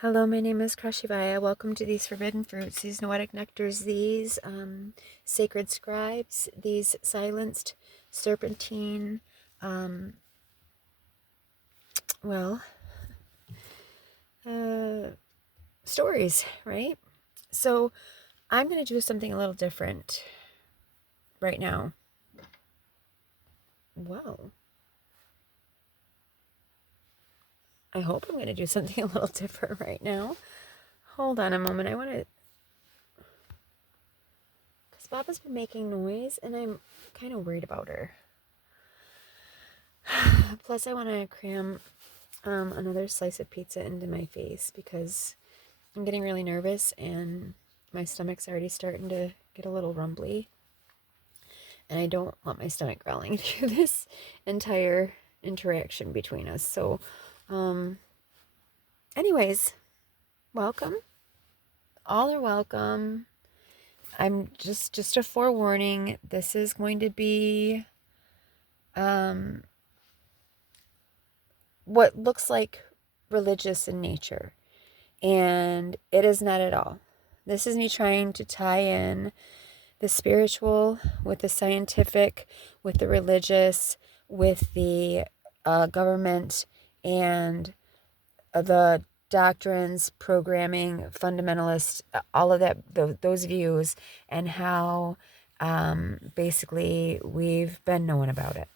Hello, my name is Krashivaya. Welcome to these forbidden fruits, these noetic nectars, these sacred scribes, these silenced serpentine, um, well, uh, stories, right? So I'm going to do something a little different right now. Whoa. I hope I'm going to do something a little different right now. Hold on a moment. I want to, because Papa's been making noise and I'm kind of worried about her. Plus, I want to cram another slice of pizza into my face because I'm getting really nervous and my stomach's already starting to get a little rumbly. And I don't want my stomach growling through this entire interaction between us. So, anyways, welcome. All are welcome. I'm just a forewarning. This is going to be what looks like religious in nature. And it is not at all. This is me trying to tie in the spiritual with the scientific, with the religious, with the government, and the doctrines, programming, fundamentalist, all of that, those views, and how basically we've been knowing about it.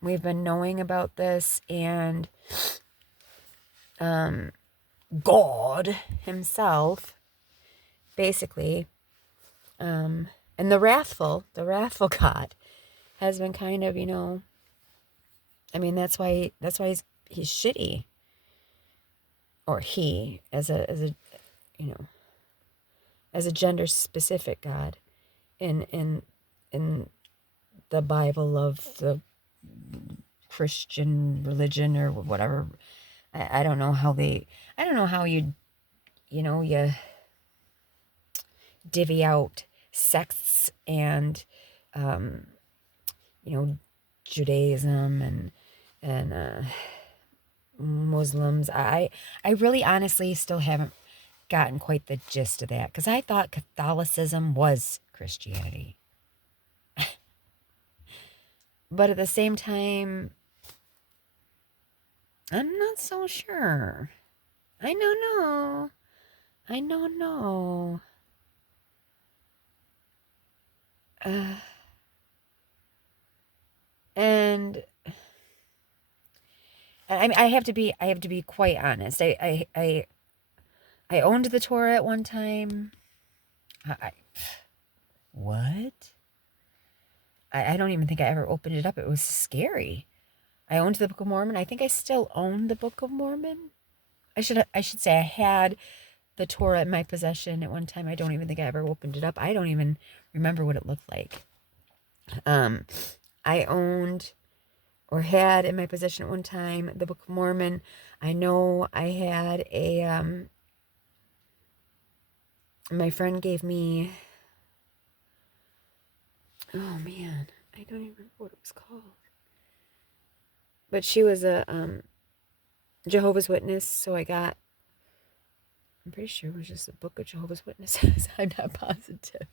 We've been knowing about this, and God himself, basically, and the wrathful God has been kind of, I mean, that's why he's shitty, or he you know, as a gender specific God in the Bible of the Christian religion or whatever. I don't know how you divvy out sects and um, Judaism and Muslims. I really honestly still haven't gotten quite the gist of that because I thought Catholicism was Christianity. But at the same time, I'm not so sure. I don't know. I don't know. Uh, and I mean, I have to be quite honest. I owned the Torah at one time. I what? I don't even think I ever opened it up. It was scary. I owned the Book of Mormon. I think I still own the Book of Mormon. I should say I had the Torah in my possession at one time. I don't even think I ever opened it up. I don't even remember what it looked like. I owned or had in my possession at one time the Book of Mormon. I know I had my friend gave me, oh man, I don't even remember what it was called. But she was a Jehovah's Witness, so I'm pretty sure it was just a book of Jehovah's Witnesses. I'm not positive.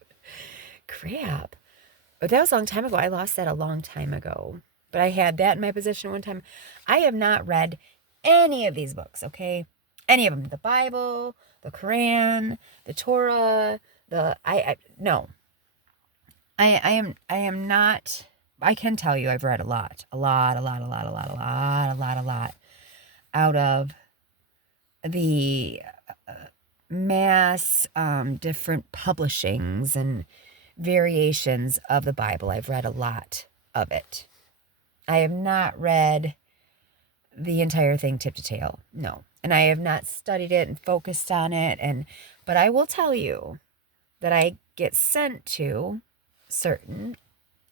Crap. But that was a long time ago. I lost that a long time ago. But I had that in my possession one time. I have not read any of these books, okay? Any of them. The Bible, the Quran, the Torah, no. I am not, I can tell you I've read a lot out of the mass different publishings and variations of the Bible. I've read a lot of it. I have not read the entire thing tip to tail. No. And I have not studied it and focused on it, but I will tell you that I get sent to certain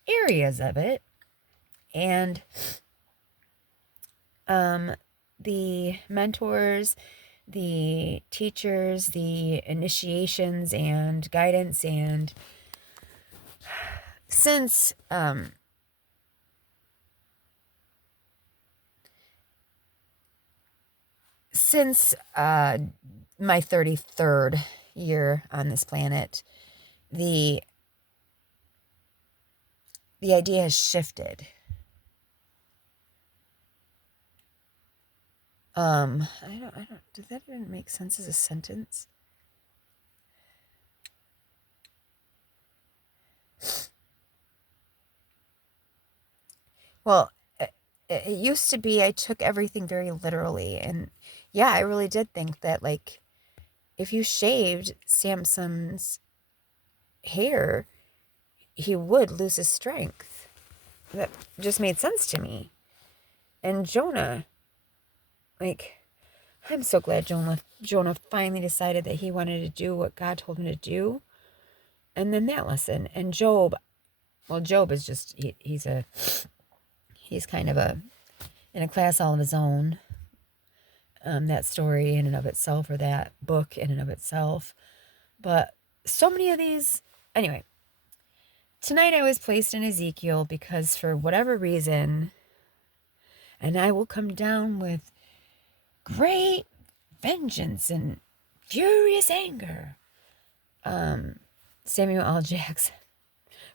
areas of it, and the mentors, the teachers, the initiations and guidance, and since since my 33rd year on this planet, the idea has shifted. I don't, did that even make sense as a sentence? Well, it used to be I took everything very literally. And yeah, I really did think that, like, if you shaved Samson's hair, he would lose his strength. That just made sense to me. And Jonah, like, I'm so glad Jonah finally decided that he wanted to do what God told him to do. And then that lesson. And Job, well, Job is just, he's kind of in a class all of his own. That story in and of itself, or that book in and of itself. But so many of these, anyway, tonight I was placed in Ezekiel because for whatever reason, and I will come down with great vengeance and furious anger. Samuel L. Jackson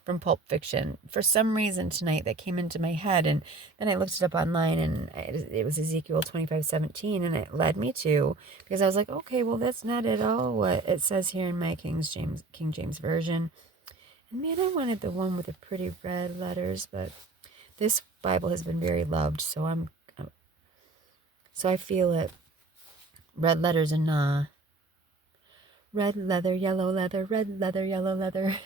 from Pulp Fiction. For some reason tonight that came into my head, and then I looked it up online, and it was Ezekiel 25:17, and it led me to, because I was like, okay, well, that's not at all what it says here in my King James Version. And man, I wanted the one with the pretty red letters, but this Bible has been very loved, so so I feel it. Red letters and red leather, yellow leather, red leather, yellow leather.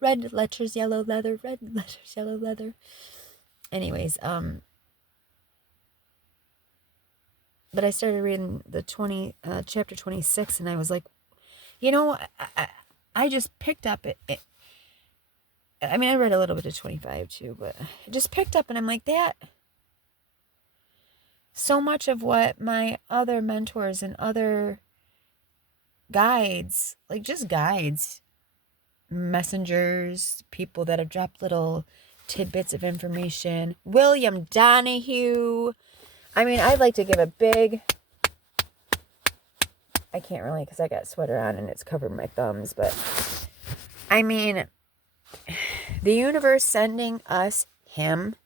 Red letters, yellow leather, red letters, yellow leather. Anyways, but I started reading the chapter 26, and I was like, I just picked up it. I mean, I read a little bit of 25 too, but I just picked up, and I'm like, that. So much of what my other mentors and other guides, like just guides, messengers, people that have dropped little tidbits of information. William Donahue. I mean, I'd like to give a big, I can't really because I got a sweater on and it's covering my thumbs, but I mean, the universe sending us him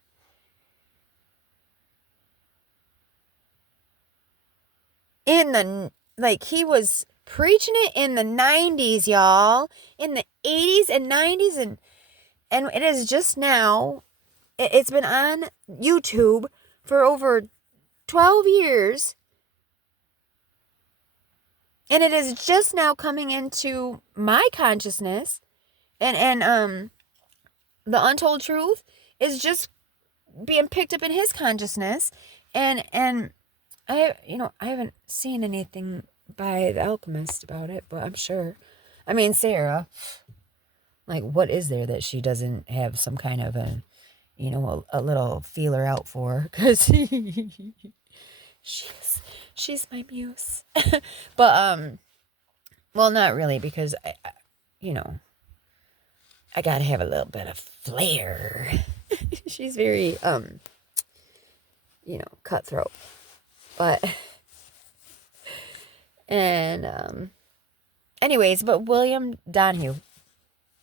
he was preaching it in the 90s, y'all, in the 80s and 90s, and it is just now, it's been on YouTube for over 12 years, and it is just now coming into my consciousness, and the untold truth is just being picked up in his consciousness, and I haven't seen anything by The Alchemist about it, but I'm sure. I mean, Sarah, like, what is there that she doesn't have some kind of a little feeler out for? Because she's my muse. But, well, not really, because, I gotta have a little bit of flair. She's very, cutthroat. But, and, anyways, but William Donahue.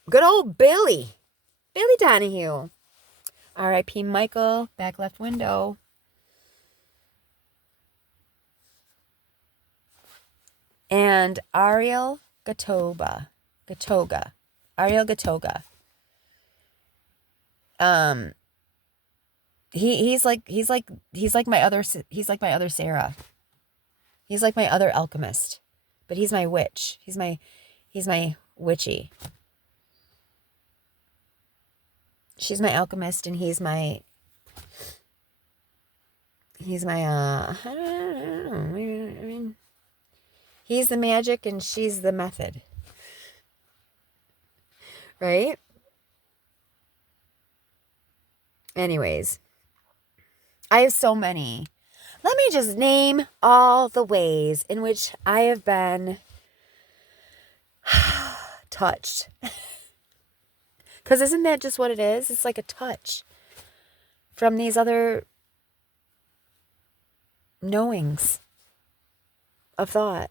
Good old Billy Donahue. R.I.P. Michael, back left window. And Ariel Gatoga. Ariel Gatoga. He's like my other Sarah. He's like my other alchemist. But he's my witch. He's my witchy. She's my alchemist, and he's my I don't know. I mean, he's the magic and she's the method. Right? Anyways, I have so many. Let me just name all the ways in which I have been touched. Because isn't that just what it is? It's like a touch from these other knowings. of thought.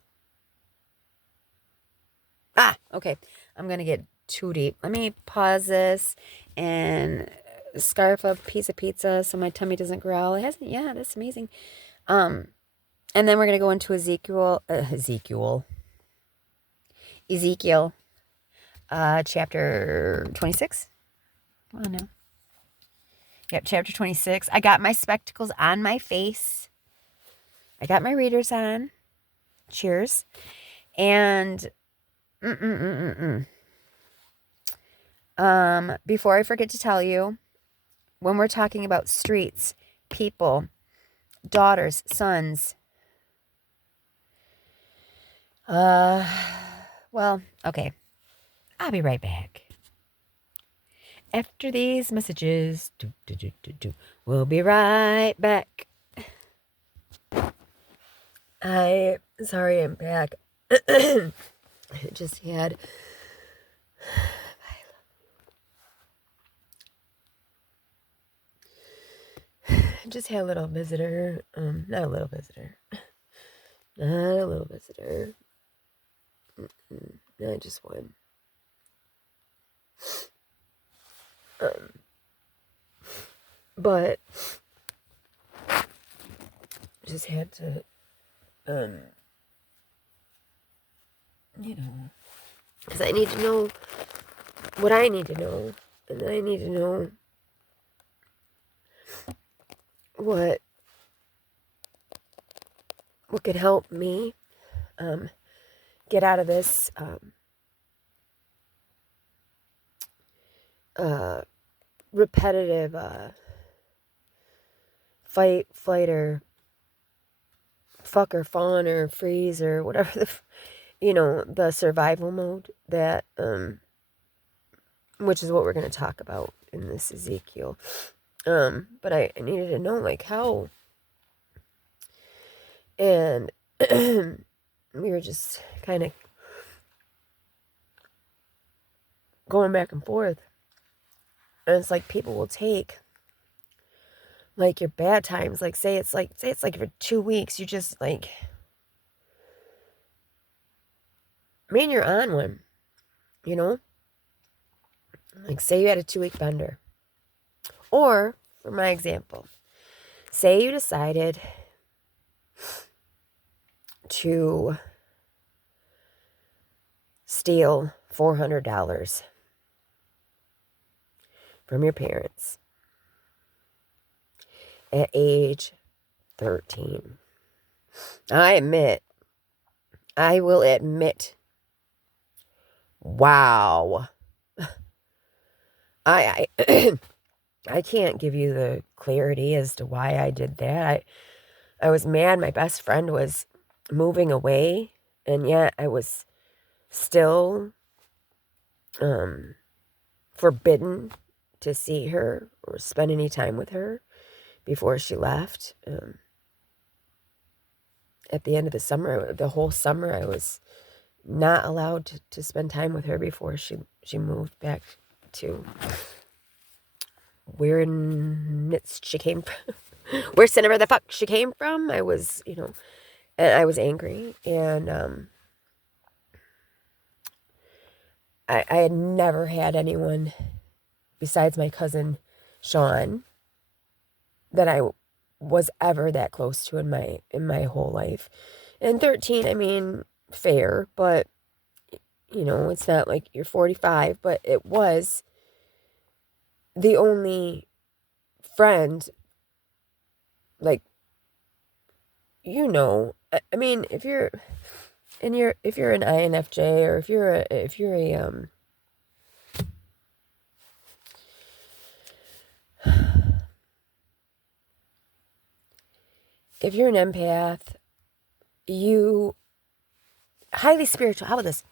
Okay. I'm going to get too deep. Let me pause this and scarf a piece of pizza so my tummy doesn't growl. It hasn't, yeah, that's amazing. And then we're going to go into Ezekiel, chapter 26. Oh, no. Yep, chapter 26. I got my spectacles on my face. I got my readers on. Cheers. And before I forget to tell you, when we're talking about streets, people, daughters, sons, well, okay. I'll be right back. After these messages, we'll be right back. Sorry I'm back. I just had a little visitor. Not a little visitor. Not a little visitor. Not just one. But just had to, because I need to know what I need to know, and I need to know what could help me get out of this repetitive fight, flight, or fuck or fawn or freeze or whatever the survival mode that which is what we're going to talk about in this Ezekiel. But I needed to know like how, and we were just kind of going back and forth, and it's like people will take like your bad times, like say it's like for 2 weeks you just like, man, you're on one, like say you had a 2-week bender, or for my example, say you decided to steal $400 from your parents at age 13. I will admit, wow. I I can't give you the clarity as to why I did that. I was mad my best friend was moving away, and yet I was still forbidden to see her or spend any time with her before she left. At the end of the summer, the whole summer, I was not allowed to spend time with her before she moved back to where she came from. Where cinema the fuck she came from. I was, and I was angry, and I had never had anyone besides my cousin Sean that I was ever that close to in my whole life. And 13, I mean, fair, but it's not like you're 45, but it was the only friend, like, I mean, if you're an INFJ, or if you're a if you're an empath, you highly spiritual. How about this?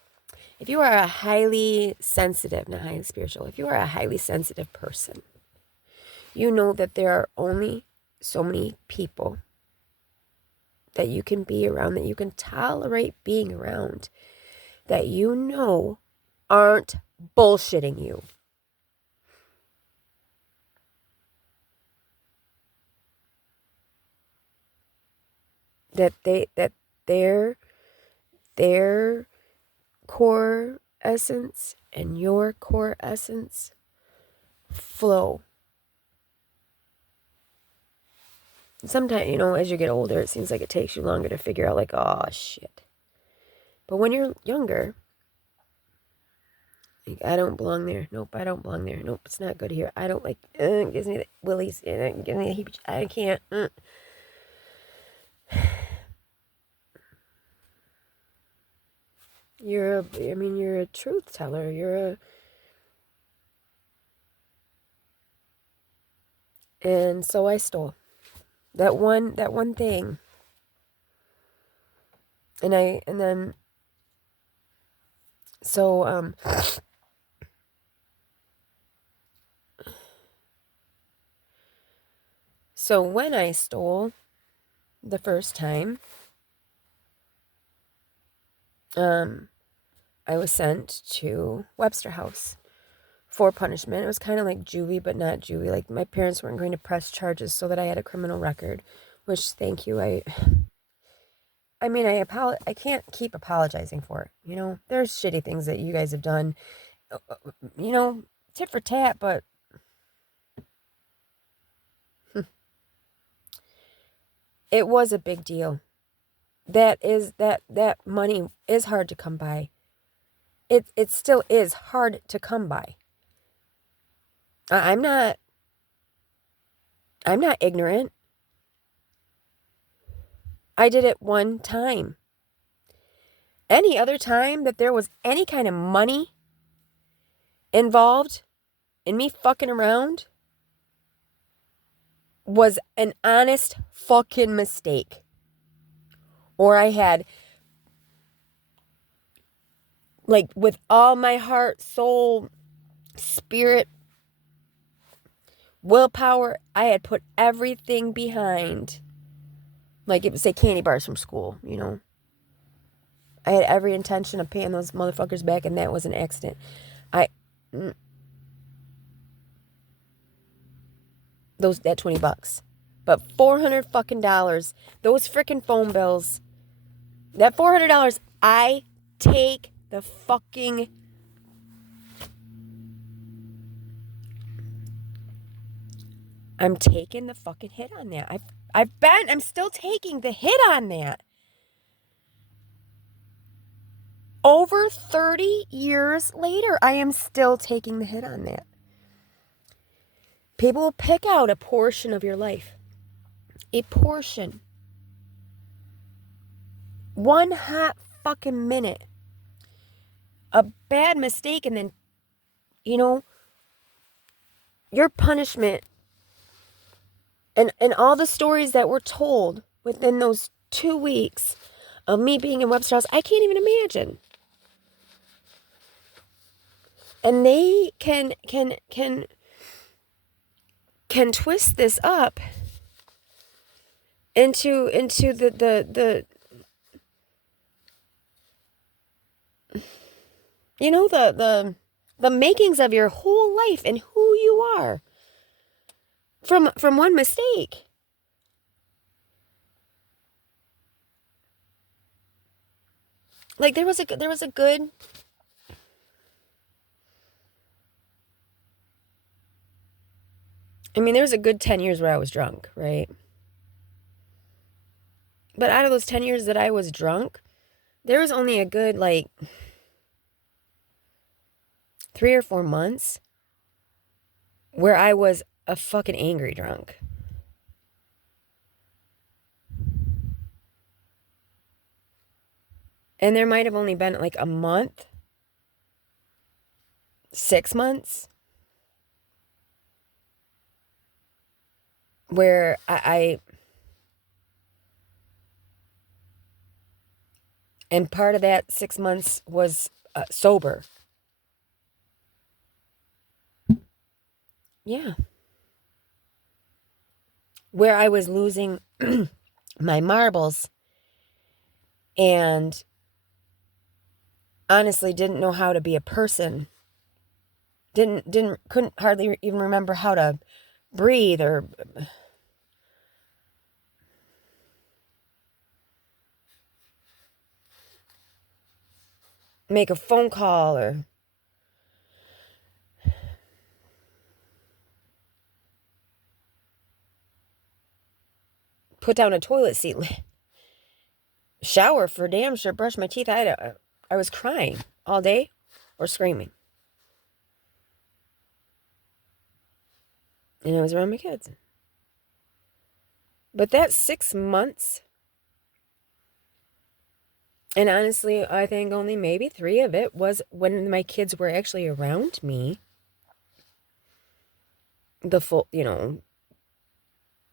If you are a highly sensitive, not highly spiritual, if you are a highly sensitive person, you know that there are only so many people that you can be around, that you can tolerate being around, that aren't bullshitting you. That they're their core essence and your core essence flow. Sometimes, as you get older, it seems like it takes you longer to figure out, like, oh, shit. But when you're younger, like, I don't belong there. Nope, I don't belong there. Nope, it's not good here. I don't like, it gives me the willies. It gives me the heebie. I can't. You're a truth teller. And so I stole that one thing. So when I stole the first time, I was sent to Webster House for punishment. It was kind of like juvie, but not juvie. Like, my parents weren't going to press charges so that I had a criminal record, which, thank you. I can't keep apologizing for it. There's shitty things that you guys have done, tit for tat, but it was a big deal. That money is hard to come by. It still is hard to come by. I'm not ignorant. I did it one time. Any other time that there was any kind of money involved in me fucking around was an honest fucking mistake. Or I had, like, with all my heart, soul, spirit, willpower, I had put everything behind. Like, it would say candy bars from school, I had every intention of paying those motherfuckers back, and that was an accident. That $20. But $400 fucking dollars, those freaking phone bills, that $400, I take the fucking, I'm taking the fucking hit on that. I'm still taking the hit on that. Over 30 years later, I am still taking the hit on that. People will pick out a portion of your life. A portion. One hot fucking minute. A bad mistake, and then, your punishment and all the stories that were told within those 2 weeks of me being in Webster House, I can't even imagine. And they can twist this up into the the makings of your whole life and who you are from one mistake. Like, there was a good, there was a good 10 years where I was drunk, right? But out of those 10 years that I was drunk, there was only a good, 3 or 4 months where I was a fucking angry drunk. And there might have only been a month, 6 months, where and part of that 6 months was sober. Yeah. Where I was losing my marbles and honestly didn't know how to be a person. Couldn't hardly even remember how to breathe or make a phone call or put down a toilet seat, shower for damn sure, brush my teeth. I was crying all day or screaming. And I was around my kids. But that 6 months, and honestly, I think only maybe 3 of it was when my kids were actually around me. The full,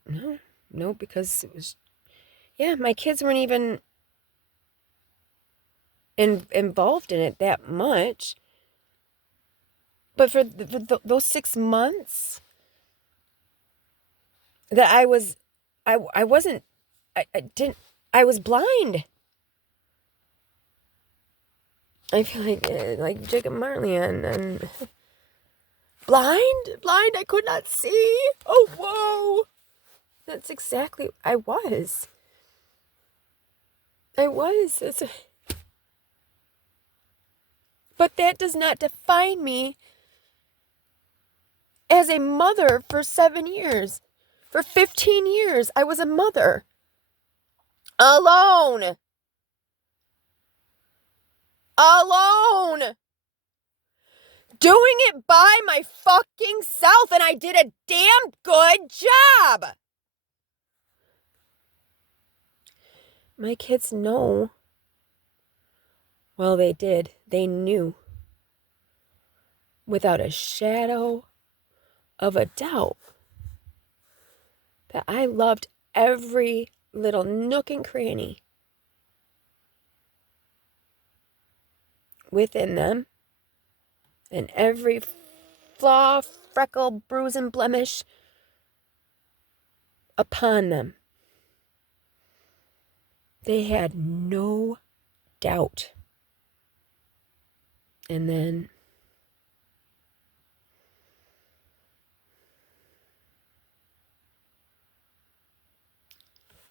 no, because it was, my kids weren't even involved in it that much. But for those 6 months that I was blind. I feel like Jacob Marley and blind, I could not see. Oh, whoa. That's exactly, I was. But that does not define me as a mother for 7 years. For 15 years, I was a mother. Alone. Doing it by my fucking self, and I did a damn good job. My kids know. Well, they did. They knew. Without a shadow of a doubt that I loved every little nook and cranny within them, and every flaw, freckle, bruise, and blemish upon them. They had no doubt. And then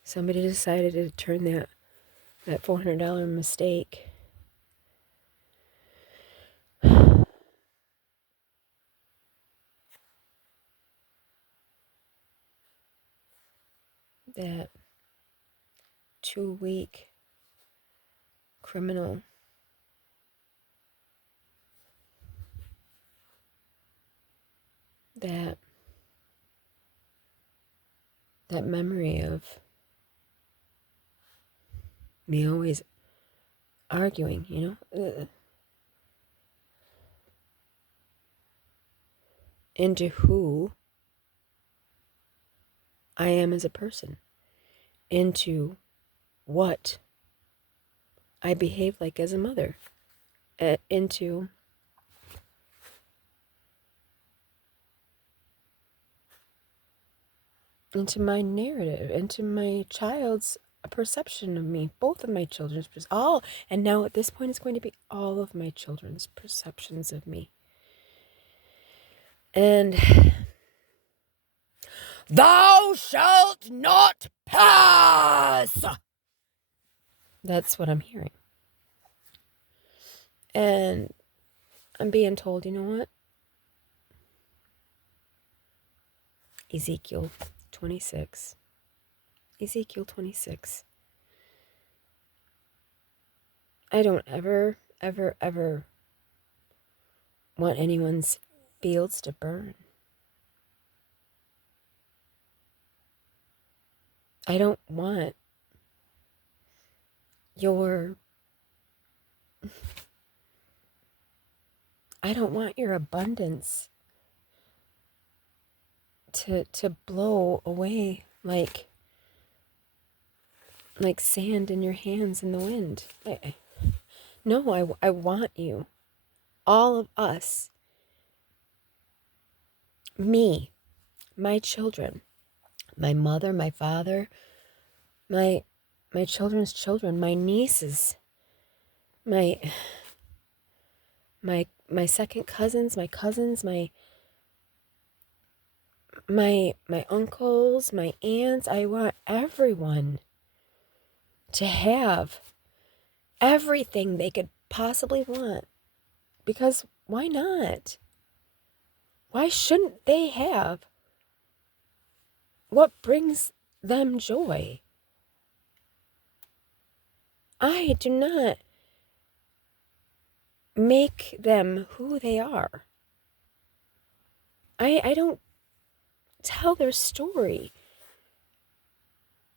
somebody decided to turn that $400 mistake that 2-week criminal that memory of me always arguing, into who I am as a person, into what I behave like as a mother, into my narrative, into my child's perception of me, both of my children's, and now at this point it's going to be all of my children's perceptions of me. And thou shalt not pass! That's what I'm hearing. And I'm being told, you know what? Ezekiel 26. I don't ever, ever, ever want anyone's fields to burn. I don't want your abundance to blow away like sand in your hands in the wind. No, I want you, all of us, me, my children, my mother, my father, my children's children, my nieces, my second cousins, my cousins, my uncles, my aunts. I want everyone to have everything they could possibly want. Because why not? Why shouldn't they have what brings them joy? I do not make them who they are. I don't tell their story.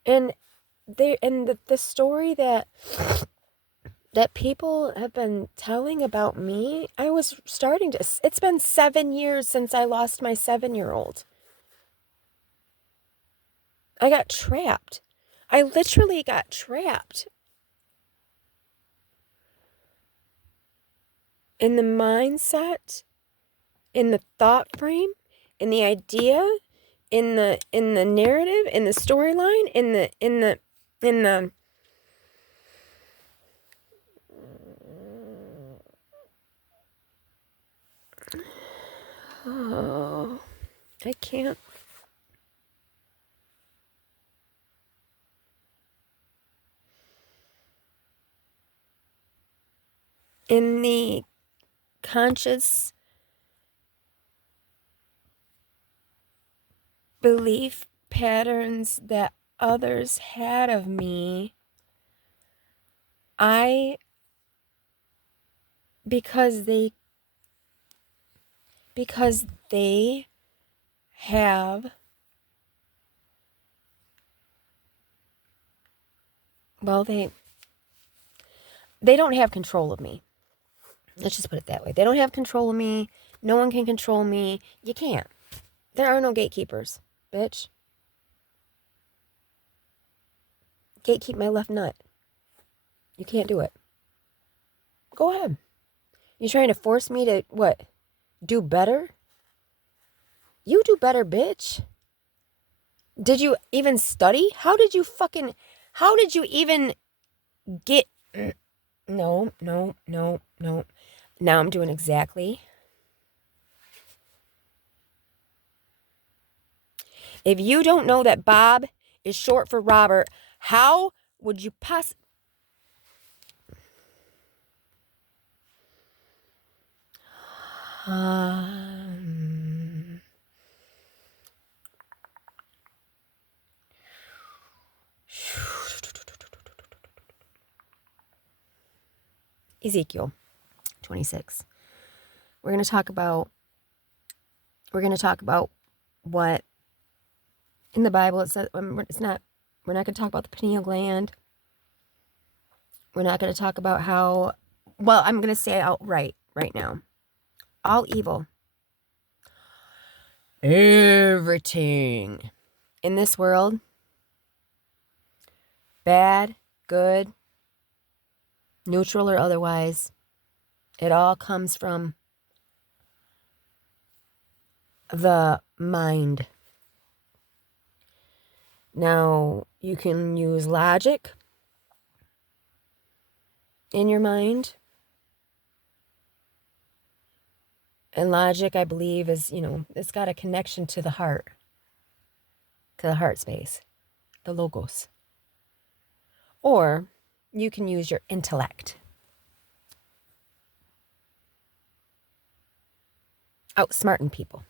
And the story that people have been telling about me, I was starting to, it's been 7 years since I lost my 7-year-old. I got trapped. I literally got trapped in the mindset, in the thought frame, in the idea, in the narrative, in the storyline, in the oh, I can't. In the conscious belief patterns that others had of me, because they have, well, they don't have control of me. Let's just put it that way. They don't have control of me. No one can control me. You can't. There are no gatekeepers, bitch. Gatekeep my left nut. You can't do it. Go ahead. You trying to force me to, what? Do better? You do better, bitch. Did you even study? How did you even get... No. Now I'm doing exactly. If you don't know that Bob is short for Robert, how would you possibly... Ezekiel 26. We're going to talk about what in the Bible it says. We're not going to talk about the pineal gland. We're not going to talk about how, well, I'm going to say outright right now. All evil, everything in this world, bad, good, neutral or otherwise, it all comes from the mind. Now, you can use logic in your mind. And logic, I believe, is, it's got a connection to the heart space, the logos. Or you can use your intellect. Outsmarting people,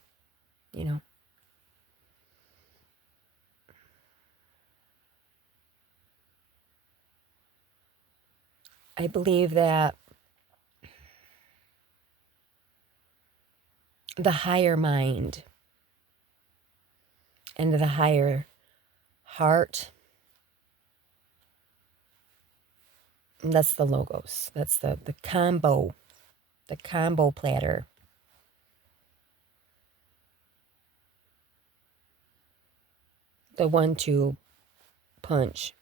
I believe that the higher mind and the higher heart, that's the logos. That's the combo platter. The 1-2 punch,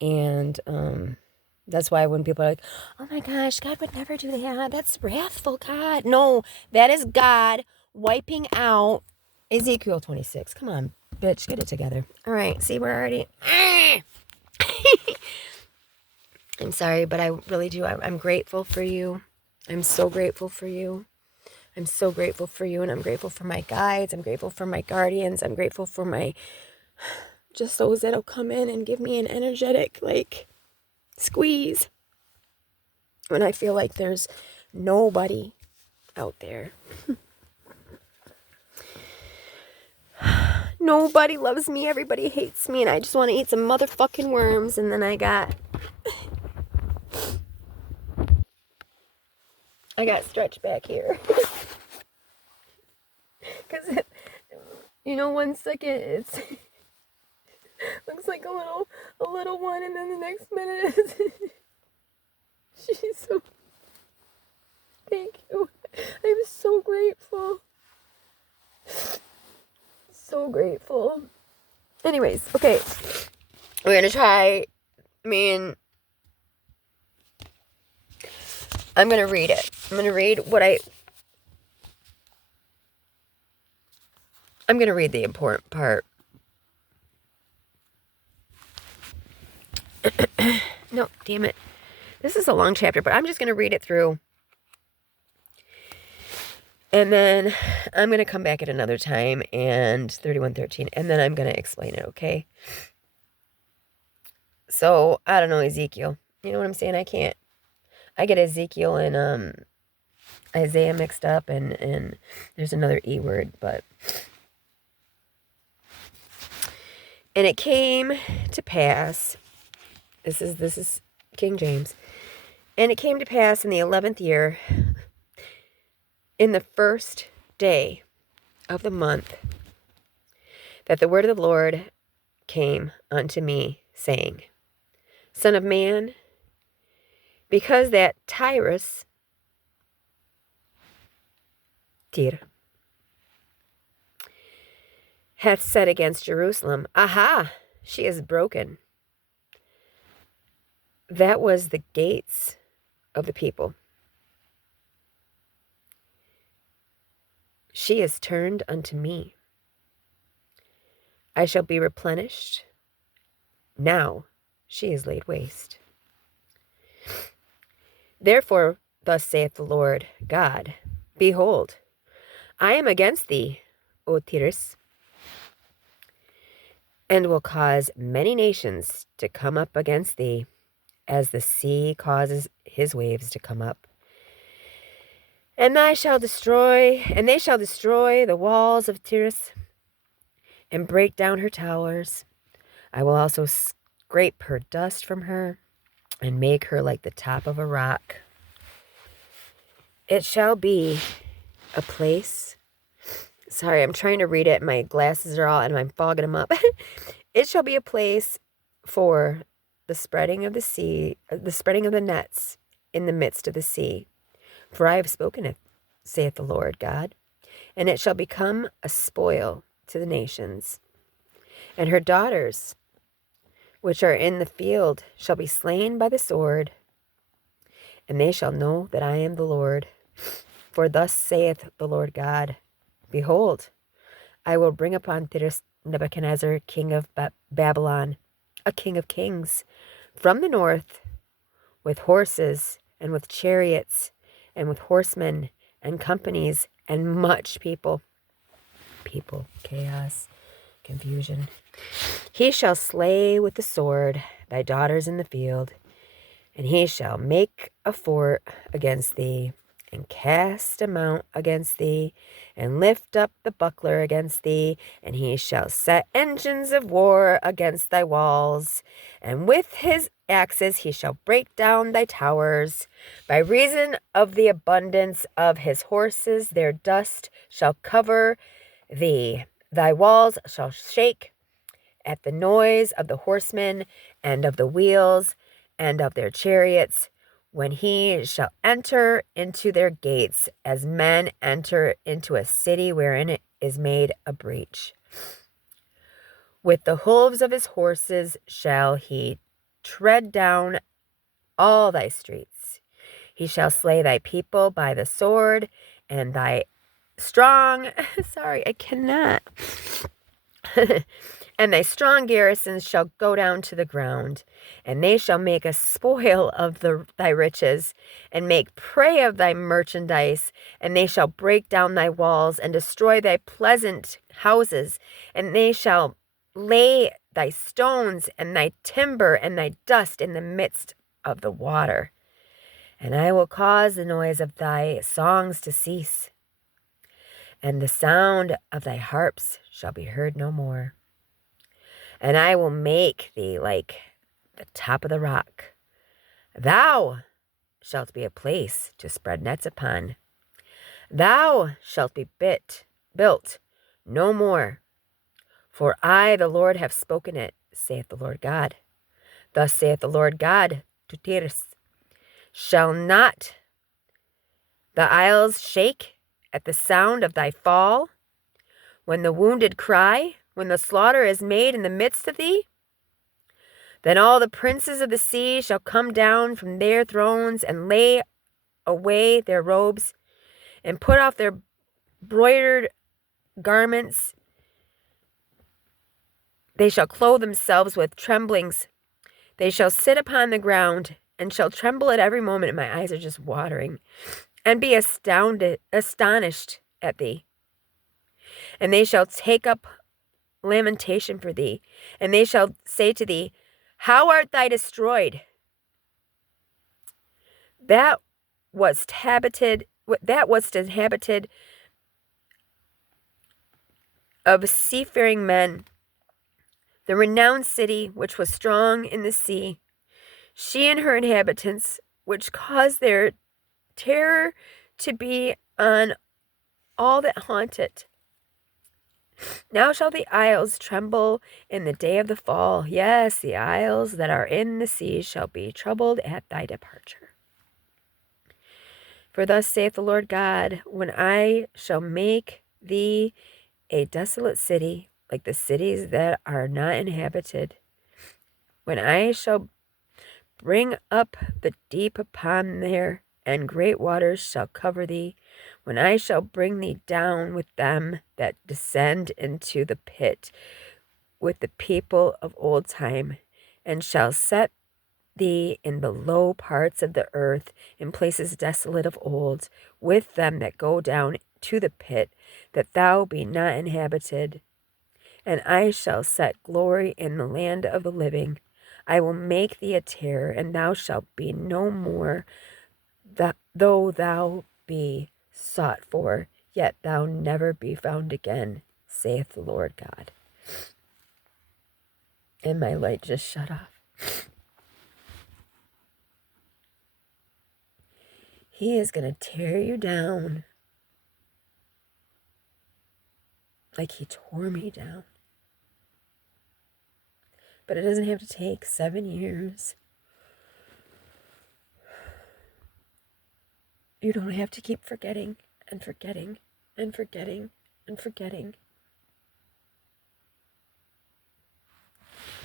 And that's why when people are like, oh my gosh, God would never do that. That's wrathful God. No, that is God wiping out Ezekiel 26. Come on, bitch, get it together. All right, see, we're already... I'm sorry, but I really do. I'm grateful for you. I'm so grateful for you. I'm so grateful for you, and I'm grateful for my guides. I'm grateful for my guardians. I'm grateful for my just those that'll come in and give me an energetic, like, squeeze when I feel like there's nobody out there. Nobody loves me, everybody hates me, and I just want to eat some motherfucking worms. And then I got stretched back here. Because, 1 second it's looks like a little one, and then the next minute is she's so, thank you. I'm so grateful. So grateful. Anyways, okay. We're gonna try, I'm gonna read it. I'm gonna read I'm gonna read the important part. No, damn it. This is a long chapter, but I'm just gonna read it through. And then I'm going to come back at another time and 31:13, and then I'm going to explain it, okay? So, I don't know, Ezekiel. You know what I'm saying? I get Ezekiel and Isaiah mixed up, and there's another E word, but. And it came to pass, this is King James, and it came to pass in the 11th year, in the first day of the month, that the word of the Lord came unto me, saying, Son of man, because that Tyre hath said against Jerusalem, Aha, she is broken. That was the gates of the people. She is turned unto me. I shall be replenished. Now she is laid waste. Therefore, thus saith the Lord God, Behold, I am against thee, O Tyrus, and will cause many nations to come up against thee, as the sea causes his waves to come up. And they shall destroy the walls of Tyrus, and break down her towers. I will also scrape her dust from her, and make her like the top of a rock. It shall be a place. Sorry, I'm trying to read it. My glasses are all, and I'm fogging them up. It shall be a place for the spreading of the sea, the spreading of the nets in the midst of the sea. For I have spoken it, saith the Lord God, and it shall become a spoil to the nations. And her daughters, which are in the field, shall be slain by the sword, and they shall know that I am the Lord. For thus saith the Lord God, Behold, I will bring upon Tyrus Nebuchadnezzar, king of Babylon, a king of kings, from the north, with horses, and with chariots, and with horsemen, and companies, and much people. Chaos, confusion. He shall slay with the sword thy daughters in the field, and he shall make a fort against thee, and cast a mount against thee, and lift up the buckler against thee, and he shall set engines of war against thy walls, and with his axes he shall break down thy towers. By reason of the abundance of his horses, their dust shall cover thee. Thy walls shall shake at the noise of the horsemen, and of the wheels, and of their chariots, when he shall enter into their gates, as men enter into a city wherein it is made a breach. With the hooves of his horses shall he tread down all thy streets. He shall slay thy people by the sword, and thy strong, sorry, I cannot. And thy strong garrisons shall go down to the ground, and they shall make a spoil of thy riches, and make prey of thy merchandise, and they shall break down thy walls, and destroy thy pleasant houses, and they shall lay thy stones and thy timber and thy dust in the midst of the water. And I will cause the noise of thy songs to cease, and the sound of thy harps shall be heard no more. And I will make thee like the top of the rock. Thou shalt be a place to spread nets upon. Thou shalt be built no more. For I, the Lord, have spoken it, saith the Lord God. Thus saith the Lord God to Tyrus, shall not the isles shake at the sound of thy fall, when the wounded cry, when the slaughter is made in the midst of thee? Then all the princes of the sea shall come down from their thrones and lay away their robes and put off their broidered garments. They shall clothe themselves with tremblings. They shall sit upon the ground and shall tremble at every moment. And my eyes are just watering, and be astonished at thee. And they shall take up lamentation for thee, and they shall say to thee, how art thou destroyed? That wast inhabited of seafaring men, the renowned city which was strong in the sea, she and her inhabitants, which caused their terror to be on all that haunt it. Now shall the isles tremble in the day of the fall. Yes, the isles that are in the sea shall be troubled at thy departure. For thus saith the Lord God, when I shall make thee a desolate city, like the cities that are not inhabited, when I shall bring up the deep upon there, and great waters shall cover thee, when I shall bring thee down with them that descend into the pit, with the people of old time, and shall set thee in the low parts of the earth, in places desolate of old, with them that go down to the pit, that thou be not inhabited. And I shall set glory in the land of the living. I will make thee a terror, and thou shalt be no more, though thou be sought for, yet thou never be found again, saith the Lord God. And my light just shut off. He is going to tear you down like he tore me down. But it doesn't have to take 7 years. You don't have to keep forgetting and forgetting and forgetting and forgetting.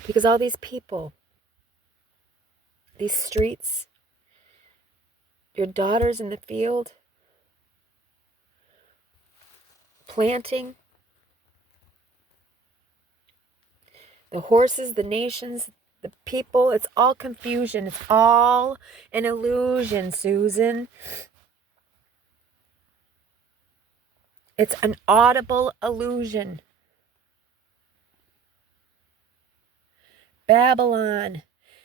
Because all these people, these streets, your daughters in the field, planting, the horses, the nations, the people, it's all confusion. It's all an illusion, Susan. It's an audible illusion. Babylon,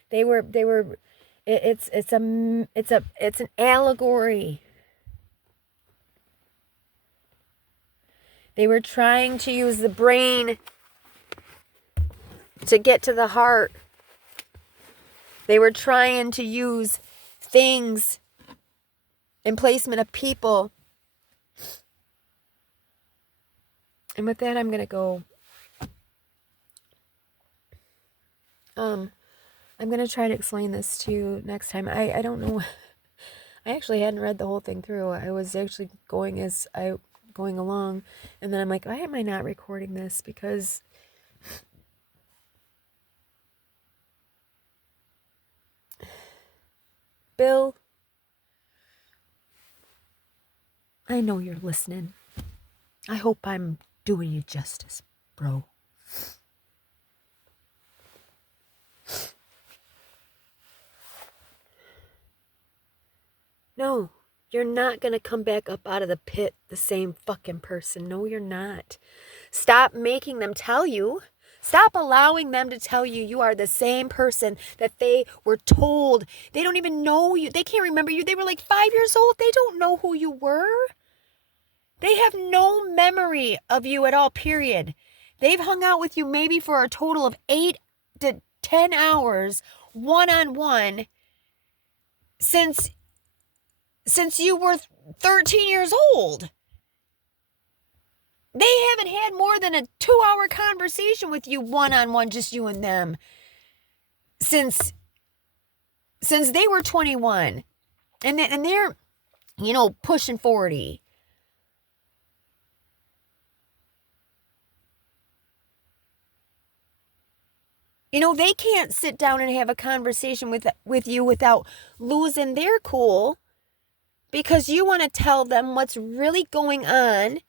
it's an allegory. They were trying to use the brain to get to the heart. They were trying to use things in placement of people. And with that, I'm going to go. I'm going to try to explain this to you next time. I don't know. I actually hadn't read the whole thing through. I was actually going along. And then I'm like, why am I not recording this? Because Bill, I know you're listening. I hope I'm doing you justice, bro. No, you're not going to come back up out of the pit the same fucking person. No, you're not. Stop making them tell you Stop allowing them to tell you you are the same person that they were told. They don't even know you. They can't remember you. They were like 5 years old. They don't know who you were. They have no memory of you at all, period. They've hung out with you maybe for a total of 8 to 10 hours one-on-one since you were 13 years old. They haven't had more than a 2-hour conversation with you one-on-one, just you and them, since they were 21. And they're, pushing 40. They can't sit down and have a conversation with you without losing their cool, because you want to tell them what's really going on,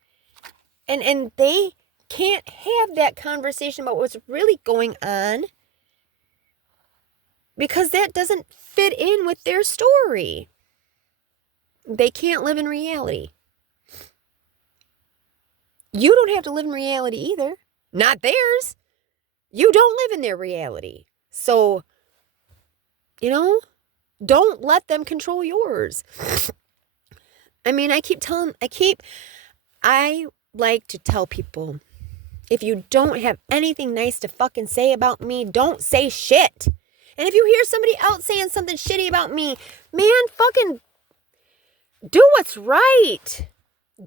and they can't have that conversation about what's really going on because that doesn't fit in with their story. They can't live in reality. You don't have to live in reality either. Not theirs. You don't live in their reality. So, don't let them control yours. I mean, I like to tell people, if you don't have anything nice to fucking say about me, don't say shit. And if you hear somebody else saying something shitty about me, man, fucking do what's right.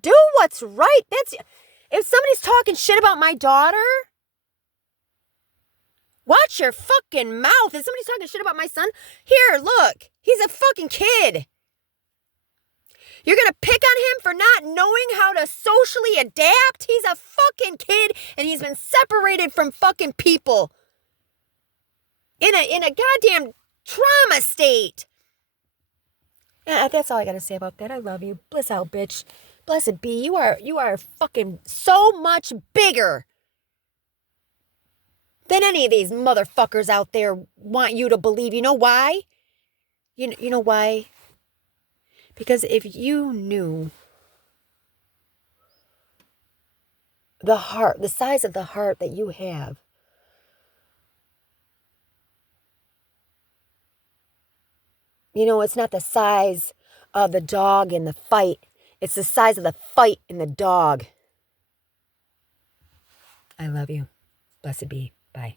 Do what's right. If somebody's talking shit about my daughter, watch your fucking mouth. If somebody's talking shit about my son, here, look, he's a fucking kid. You're going to pick on him for not knowing how to socially adapt? He's a fucking kid, and he's been separated from fucking people in a goddamn trauma state. Yeah, that's all I got to say about that. I love you. Bliss out, bitch. Blessed be. You are fucking so much bigger than any of these motherfuckers out there want you to believe. You know why? You know why? Because if you knew the size of the heart that you have, it's not the size of the dog in the fight. It's the size of the fight in the dog. I love you. Blessed be. Bye.